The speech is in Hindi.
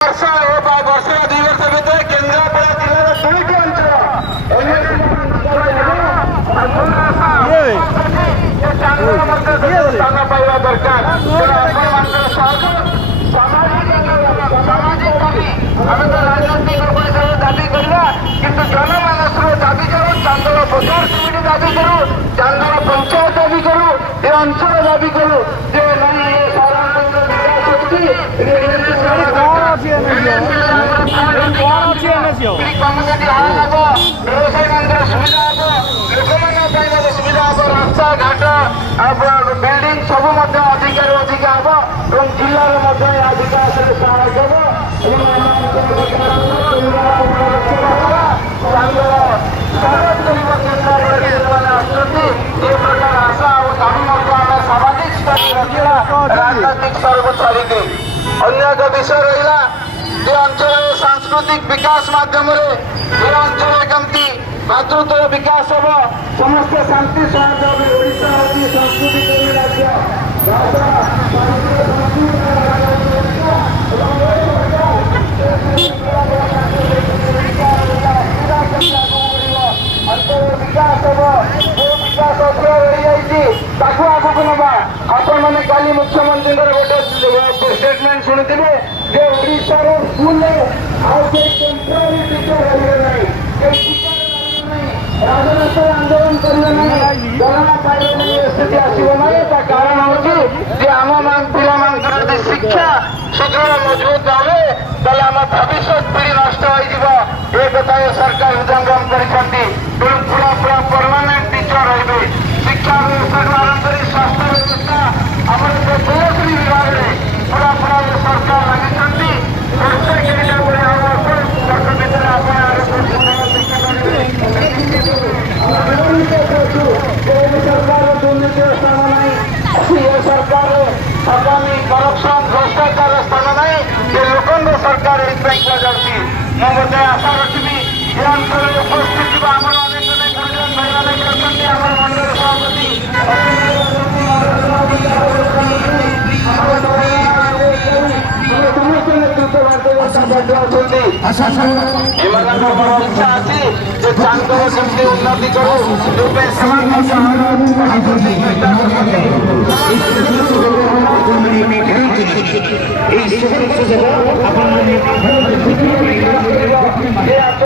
वर्ष दुई वर्ष भितर केन्द्रापड़ा जिलार दुईटी अंचल स्थान पाइबा दरकार आम तो राजनीतिक दाबी करवा किंतु जनमानस दाबी करूँ चांदोल बजार समिति दाबी करूँ चांदोल पंचायत दाबी करूँ ये अंचल दाबी करूँ जे रास्ता घाट बिल्डिंग सब अधिकार अधिका हम और जिलार अधिकार सहायक आशा और दाबी सामाजिक स्तर राजनैतिक स्तर को छाड़ी अन्य एक विषय रहा ये अंचल सांस्कृतिक विकास माध्यम ये अंचल कमती मातृत्व विकास हम समस्त शांति सहयोग ओडिशा होती संस्कृति राज्य विकास हम जो विकास आगक नवा आपण मैंने काली मुख्यमंत्री गोटे स्टेटमेंट शुणुवे जे ओडिशा स्कूल टेम्पोरारी टीचर राजनीति आंदोलन करेंगे दरमा पाइबे स्थिति आसो ना कारण हूँ आम पिला शिक्षा सुदृढ़ मजबूत हे तेल आम भविष्य पीढ़ी नष्ट हो कथा सरकार हृदयंगम कर पूरा पूरा परमानेंट टीचर रही शिक्षा व्यवस्था आरंभ कर स्वास्थ्य व्यवस्था आम पोल्ट्री विभाग में पूरा पूरा सरकार लगी सरकार दुर्नीति स्थान नहीं ये सरकार आगामी करप्शन भ्रष्टाचार स्थान नहीं ये लोक सरकार जाती मुझे आशा रखी ये अंचल उपस्थित आम अनेक गुरुजन भाई मंडल सभापति समस्त नेतृत्व इच्छा अच्छी चांदोल केमती उन्नति करूँ